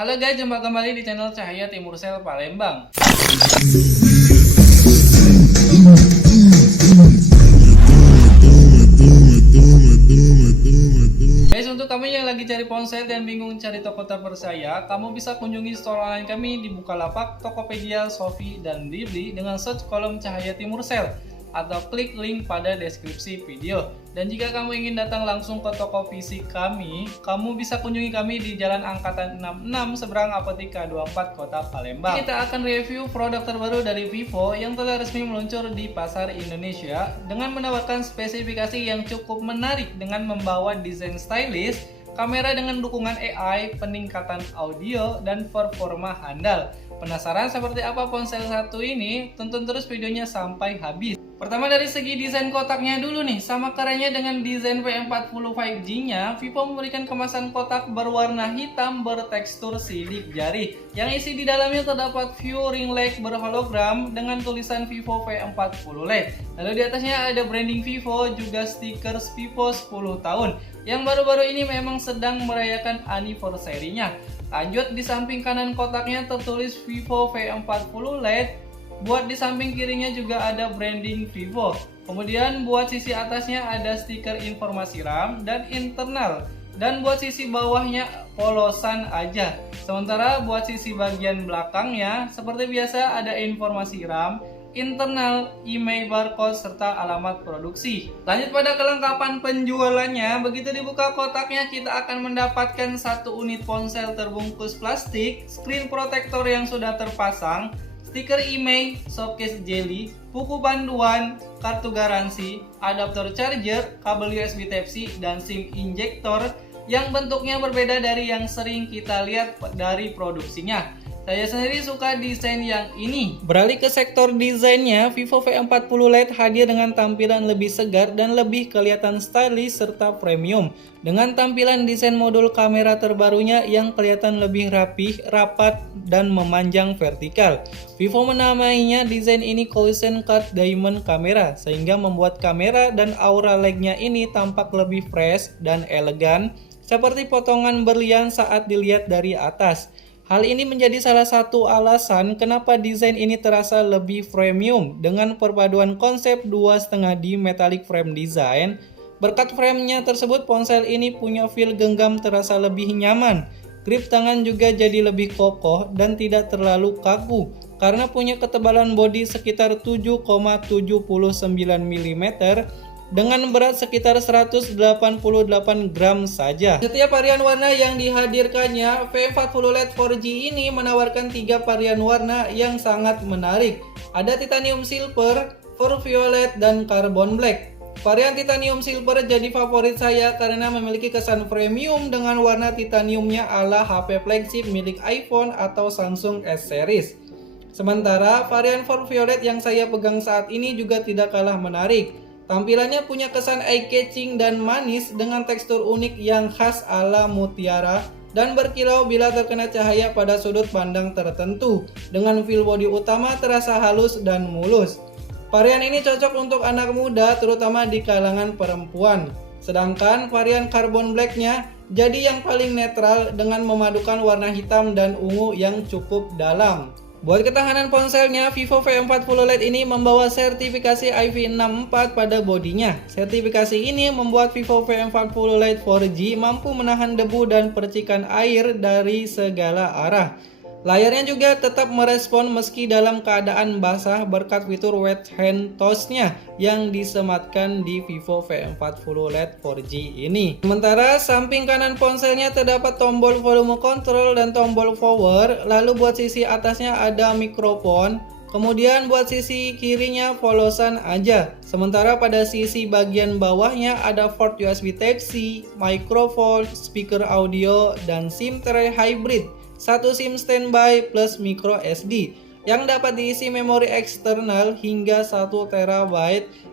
Halo guys, jumpa kembali di channel Cahaya Timursel Palembang. Guys, untuk kamu yang lagi cari ponsel dan bingung cari toko terpercaya, kamu bisa kunjungi store online kami di Bukalapak, Tokopedia, Shopee, dan Blibli dengan search kolom Cahaya Timursel atau klik link pada deskripsi video. Dan jika kamu ingin datang langsung ke toko fisik kami, kamu bisa kunjungi kami di Jalan Angkatan 66 seberang Apotika 24 Kota Palembang. Kita akan review produk terbaru dari Vivo yang telah resmi meluncur di pasar Indonesia dengan menawarkan spesifikasi yang cukup menarik dengan membawa desain stylish, kamera dengan dukungan AI, peningkatan audio, dan performa handal. Penasaran seperti apa ponsel satu ini? Tonton terus videonya sampai habis. Pertama dari segi desain kotaknya dulu nih, sama kerennya dengan desain V40 5G-nya, Vivo memberikan kemasan kotak berwarna hitam bertekstur sidik jari, yang isi di dalamnya terdapat view ring light berhologram dengan tulisan Vivo V40 LED. Lalu di atasnya ada branding Vivo, juga stiker Vivo 10 tahun, yang baru-baru ini memang sedang merayakan anniversary-nya. Lanjut, di samping kanan kotaknya tertulis Vivo V40 LED. Buat di samping kirinya juga ada branding Vivo. Kemudian buat sisi atasnya ada stiker informasi RAM dan internal. Dan buat sisi bawahnya polosan aja. Sementara buat sisi bagian belakangnya seperti biasa ada informasi RAM, internal, email, barcode, serta alamat produksi. Lanjut pada kelengkapan penjualannya, begitu dibuka kotaknya kita akan mendapatkan satu unit ponsel terbungkus plastik, screen protector yang sudah terpasang, stiker email, showcase jelly, buku panduan, kartu garansi, adaptor charger, kabel USB Type-C, dan SIM injektor yang bentuknya berbeda dari yang sering kita lihat dari produksinya. Saya sendiri suka desain yang ini. Beralih ke sektor desainnya, Vivo V40 LED hadir dengan tampilan lebih segar dan lebih kelihatan stylish serta premium. Dengan tampilan desain modul kamera terbarunya yang kelihatan lebih rapih, rapat, dan memanjang vertikal. Vivo menamainya desain ini Cohesion Cut Diamond Camera, sehingga membuat kamera dan aura legnya ini tampak lebih fresh dan elegan, seperti potongan berlian saat dilihat dari atas. Hal ini menjadi salah satu alasan kenapa desain ini terasa lebih premium dengan perpaduan konsep 2,5D metallic frame design. Berkat framenya tersebut, ponsel ini punya feel genggam terasa lebih nyaman. Grip tangan juga jadi lebih kokoh dan tidak terlalu kaku karena punya ketebalan bodi sekitar 7,79 mm dengan berat sekitar 188 gram saja. Setiap varian warna yang dihadirkannya, V40 LED 4G ini menawarkan 3 varian warna yang sangat menarik. Ada titanium silver, fur violet, dan carbon black. Varian titanium silver jadi favorit saya karena memiliki kesan premium dengan warna titaniumnya ala HP flagship milik iPhone atau Samsung S series. Sementara varian fur violet yang saya pegang saat ini juga tidak kalah menarik. Tampilannya punya kesan eye-catching dan manis dengan tekstur unik yang khas ala mutiara dan berkilau bila terkena cahaya pada sudut pandang tertentu. Dengan feel body utama terasa halus dan mulus. Varian ini cocok untuk anak muda terutama di kalangan perempuan. Sedangkan varian carbon black-nya jadi yang paling netral dengan memadukan warna hitam dan ungu yang cukup dalam. Buat ketahanan ponselnya, Vivo V40 LED ini membawa sertifikasi IP64 pada bodinya. Sertifikasi ini membuat Vivo V40 LED 4G mampu menahan debu dan percikan air dari segala arah. Layarnya juga tetap merespon meski dalam keadaan basah berkat fitur wet hand touch-nya yang disematkan di Vivo V40 LED 4G ini. Sementara samping kanan ponselnya terdapat tombol volume control dan tombol power, lalu buat sisi atasnya ada mikrofon, kemudian buat sisi kirinya polosan aja. Sementara pada sisi bagian bawahnya ada port USB Type-C, mikrofon, speaker audio, dan SIM tray hybrid. Satu SIM standby plus micro SD yang dapat diisi memori eksternal hingga 1 TB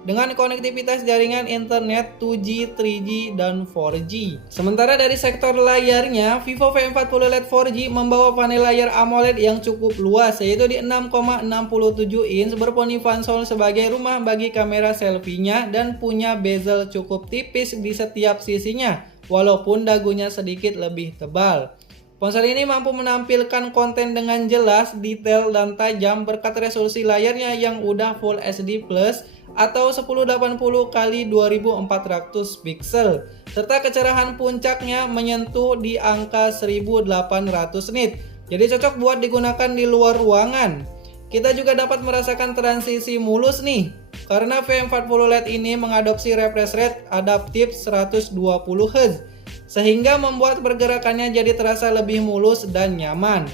dengan konektivitas jaringan internet 2G, 3G, dan 4G. Sementara dari sektor layarnya, Vivo V40 LED 4G membawa panel layar AMOLED yang cukup luas, yaitu di 6,67 inch berponifonsel sebagai rumah bagi kamera selfie-nya dan punya bezel cukup tipis di setiap sisinya, walaupun dagunya sedikit lebih tebal. Ponsel ini mampu menampilkan konten dengan jelas, detail, dan tajam berkat resolusi layarnya yang udah Full HD Plus atau 1080 x 2400 pixel, serta kecerahan puncaknya menyentuh di angka 1800 nit. Jadi cocok buat digunakan di luar ruangan. Kita juga dapat merasakan transisi mulus nih, karena V40 LED ini mengadopsi refresh rate adaptif 120 Hz. Sehingga membuat pergerakannya jadi terasa lebih mulus dan nyaman.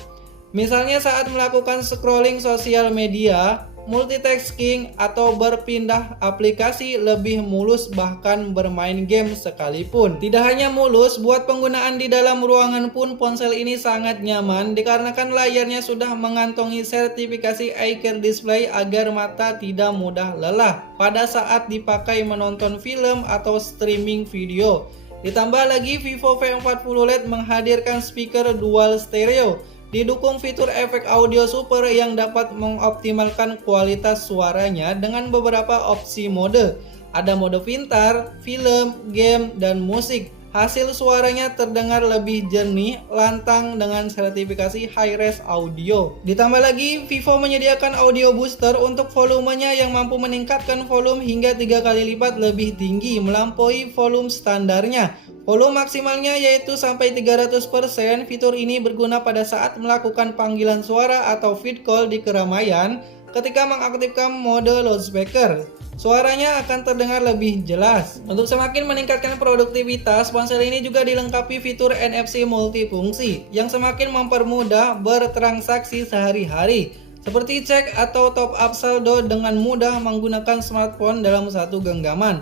Misalnya saat melakukan scrolling sosial media, multitasking, atau berpindah aplikasi lebih mulus, bahkan bermain game sekalipun. Tidak hanya mulus, buat penggunaan di dalam ruangan pun ponsel ini sangat nyaman dikarenakan layarnya sudah mengantongi sertifikasi Eye Care Display agar mata tidak mudah lelah pada saat dipakai menonton film atau streaming video. Ditambah lagi Vivo V40 LED menghadirkan speaker dual stereo, didukung fitur efek audio super yang dapat mengoptimalkan kualitas suaranya dengan beberapa opsi mode. Ada mode pintar, film, game, dan musik. Hasil suaranya terdengar lebih jernih, lantang dengan sertifikasi high-res audio. Ditambah lagi, Vivo menyediakan audio booster untuk volumenya yang mampu meningkatkan volume hingga 3 kali lipat lebih tinggi melampaui volume standarnya. Volume maksimalnya yaitu sampai 300%. Fitur ini berguna pada saat melakukan panggilan suara atau vid call di keramaian ketika mengaktifkan mode loudspeaker. Suaranya akan terdengar lebih jelas. Untuk semakin meningkatkan produktivitas, ponsel ini juga dilengkapi fitur NFC multifungsi yang semakin mempermudah bertransaksi sehari-hari, seperti cek atau top up saldo dengan mudah menggunakan smartphone dalam satu genggaman.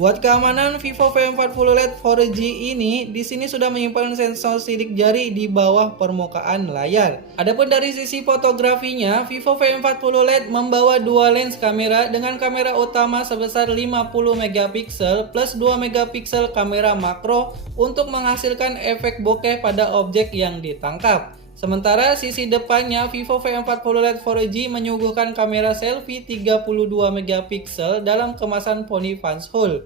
Buat keamanan, Vivo V40 LED 4G ini di sini sudah menyimpan sensor sidik jari di bawah permukaan layar. Adapun dari sisi fotografinya, Vivo V40 LED membawa dua lens kamera dengan kamera utama sebesar 50 megapiksel plus 2 megapiksel kamera makro untuk menghasilkan efek bokeh pada objek yang ditangkap. Sementara sisi depannya Vivo V40 LED 4G menyuguhkan kamera selfie 32 megapiksel dalam kemasan Pony Punch Hole.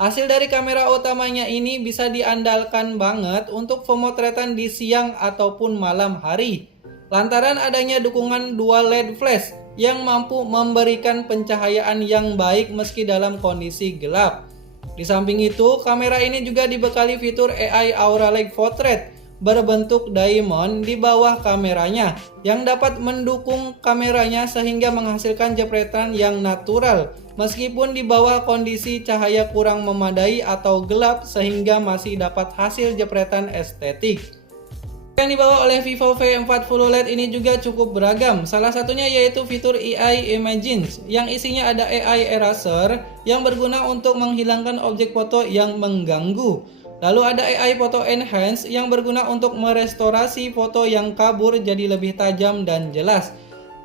Hasil dari kamera utamanya ini bisa diandalkan banget untuk pemotretan di siang ataupun malam hari, lantaran adanya dukungan dual LED flash yang mampu memberikan pencahayaan yang baik meski dalam kondisi gelap. Di samping itu, kamera ini juga dibekali fitur AI Aura Lake Portrait berbentuk diamond di bawah kameranya yang dapat mendukung kameranya sehingga menghasilkan jepretan yang natural meskipun di bawah kondisi cahaya kurang memadai atau gelap, sehingga masih dapat hasil jepretan estetik. Yang dibawa oleh Vivo V40 LED ini juga cukup beragam. Salah satunya yaitu fitur AI Imagines yang isinya ada AI Eraser yang berguna untuk menghilangkan objek foto yang mengganggu. Lalu ada AI Photo Enhance yang berguna untuk merestorasi foto yang kabur jadi lebih tajam dan jelas.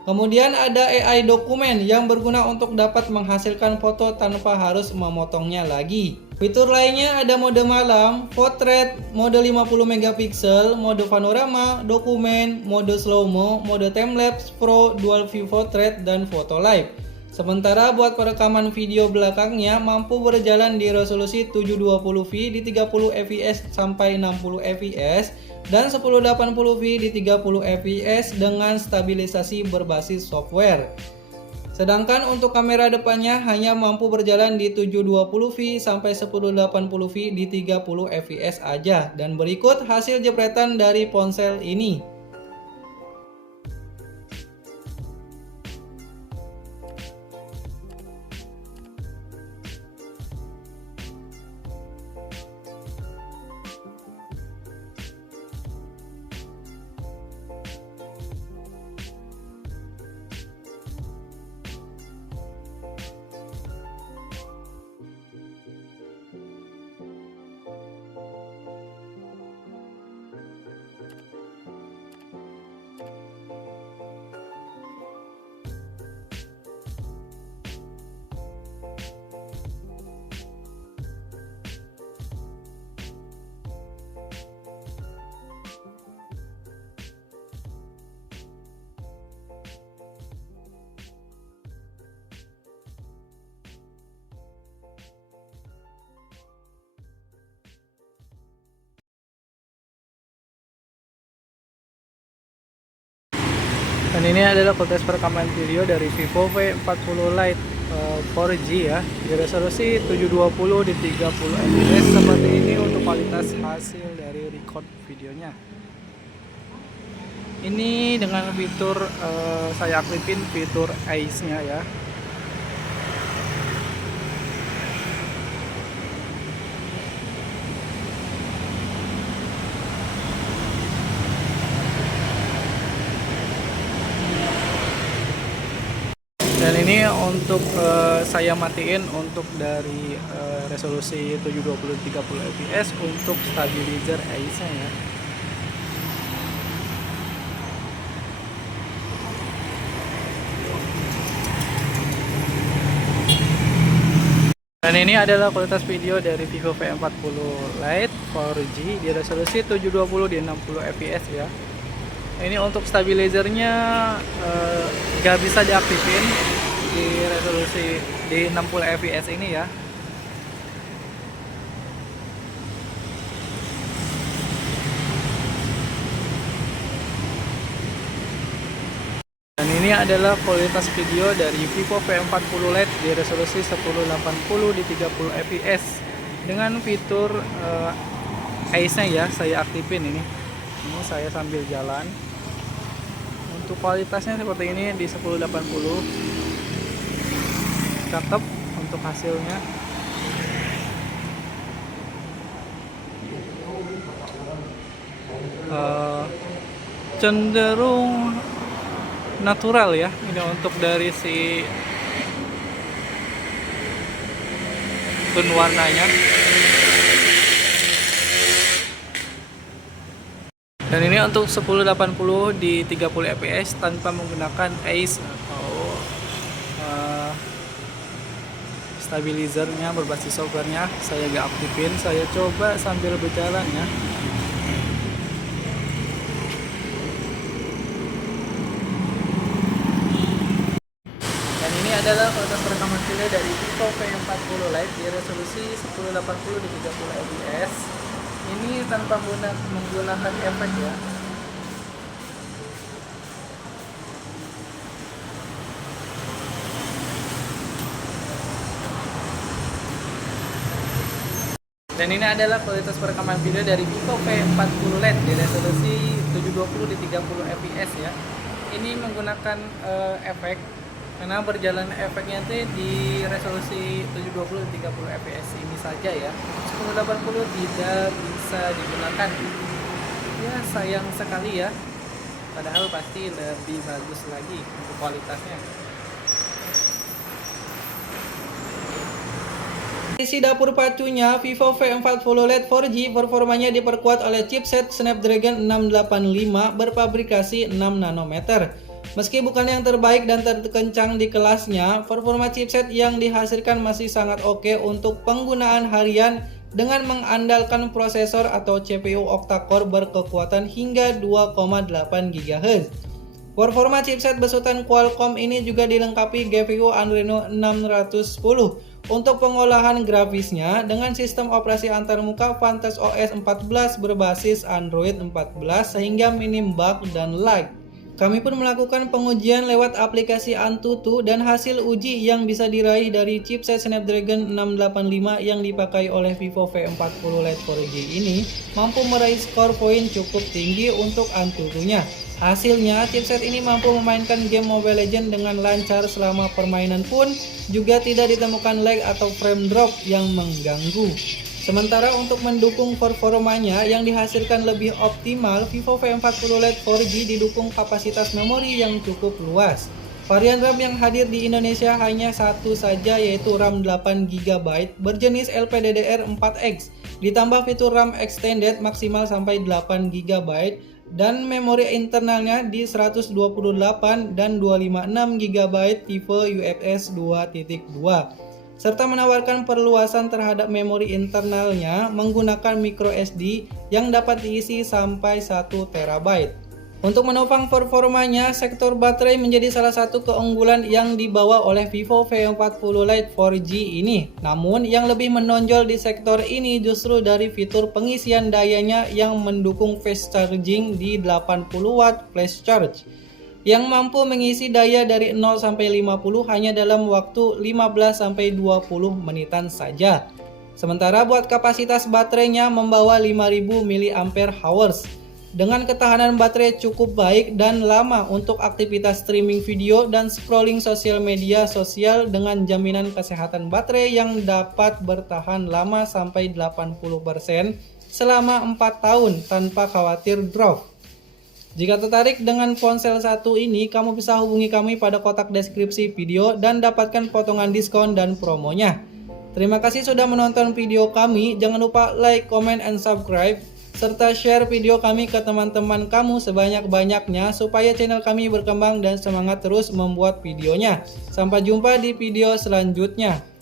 Kemudian ada AI Dokumen yang berguna untuk dapat menghasilkan foto tanpa harus memotongnya lagi. Fitur lainnya ada mode malam, portrait, mode 50 megapiksel, mode panorama, dokumen, mode slow-mo, mode timelapse, pro, dual view portrait, dan photo live. Sementara buat perekaman video belakangnya mampu berjalan di resolusi 720p di 30 fps sampai 60 fps dan 1080p di 30 fps dengan stabilisasi berbasis software. Sedangkan untuk kamera depannya hanya mampu berjalan di 720p sampai 1080p di 30 fps aja. Dan berikut hasil jepretan dari ponsel ini. Dan ini adalah kualitas perekaman video dari Vivo V40 Lite 4G ya, di resolusi 720 di 30 fps. Seperti ini untuk kualitas hasil dari record videonya. Ini dengan fitur saya aktifin fitur Ace-nya ya. Dan ini untuk saya matiin untuk dari resolusi 720 30 fps untuk stabilizer Ace-nya ya. Dan ini adalah kualitas video dari Vivo V40 Lite 4G di resolusi 720 di 60 fps ya. Ini untuk stabilizernya gak bisa diaktifin di resolusi di 60 fps ini ya. Dan ini adalah kualitas video dari Vivo V40 Lite di resolusi 1080 di 30 fps dengan fitur Ace-nya ya, saya aktifin ini. Ini saya sambil jalan. Untuk kualitasnya seperti ini di 1080. Cakep untuk hasilnya. Cenderung natural ya. Ini untuk dari si tone warnanya. Dan ini untuk 1080 di 30 fps tanpa menggunakan Ace atau stabilizernya berbasis softwarenya. Saya gak aktifin, saya coba sambil berjalan ya. Dan ini adalah kualitas rekaman video dari Vivo V40 Lite di resolusi 1080 di 30 fps. Ini tanpa menggunakan efek ya. Dan ini adalah kualitas perekaman video dari Vivo V40 Lite di resolusi 720 di 30 fps ya. Ini menggunakan efek karena berjalan efeknya itu di resolusi 720 di 30 fps ini saja ya. 1080 tidak bisa digunakan. Ya sayang sekali ya. Padahal pasti lebih bagus lagi untuk kualitasnya. Isi dapur pacunya Vivo V40 Lite 4G performanya diperkuat oleh chipset Snapdragon 685 berpabrikasi 6 nanometer. Meski bukan yang terbaik dan terkencang di kelasnya, performa chipset yang dihasilkan masih sangat oke untuk penggunaan harian dengan mengandalkan prosesor atau CPU octa-core berkekuatan hingga 2,8 GHz. Performa chipset besutan Qualcomm ini juga dilengkapi GPU Adreno 610 untuk pengolahan grafisnya dengan sistem operasi antarmuka Vantage OS 14 berbasis Android 14 sehingga minim bug dan lag. Kami pun melakukan pengujian lewat aplikasi Antutu dan hasil uji yang bisa diraih dari chipset Snapdragon 685 yang dipakai oleh Vivo V40 Lite 4G ini mampu meraih skor poin cukup tinggi untuk Antutunya. Hasilnya, chipset ini mampu memainkan game Mobile Legends dengan lancar selama permainan pun juga tidak ditemukan lag atau frame drop yang mengganggu. Sementara untuk mendukung performanya yang dihasilkan lebih optimal, Vivo V40 Lite 4G didukung kapasitas memori yang cukup luas. Varian RAM yang hadir di Indonesia hanya satu saja, yaitu RAM 8GB berjenis LPDDR4X, ditambah fitur RAM extended maksimal sampai 8GB dan memori internalnya di 128 dan 256GB tipe UFS 2.2. serta menawarkan perluasan terhadap memori internalnya menggunakan microSD yang dapat diisi sampai 1 TB. Untuk menopang performanya, sektor baterai menjadi salah satu keunggulan yang dibawa oleh Vivo V40 Lite 4G ini. Namun yang lebih menonjol di sektor ini justru dari fitur pengisian dayanya yang mendukung fast charging di 80 watt flash charge. yang mampu mengisi daya dari 0 sampai 50 hanya dalam waktu 15 sampai 20 menitan saja. Sementara buat kapasitas baterainya membawa 5000 mAh dengan ketahanan baterai cukup baik dan lama untuk aktivitas streaming video dan scrolling sosial media sosial dengan jaminan kesehatan baterai yang dapat bertahan lama sampai 80% selama 4 tahun tanpa khawatir drop. Jika tertarik dengan ponsel satu ini, kamu bisa hubungi kami pada kotak deskripsi video dan dapatkan potongan diskon dan promonya. Terima kasih sudah menonton video kami. Jangan lupa like, comment, and subscribe, serta share video kami ke teman-teman kamu sebanyak-banyaknya supaya channel kami berkembang dan semangat terus membuat videonya. Sampai jumpa di video selanjutnya.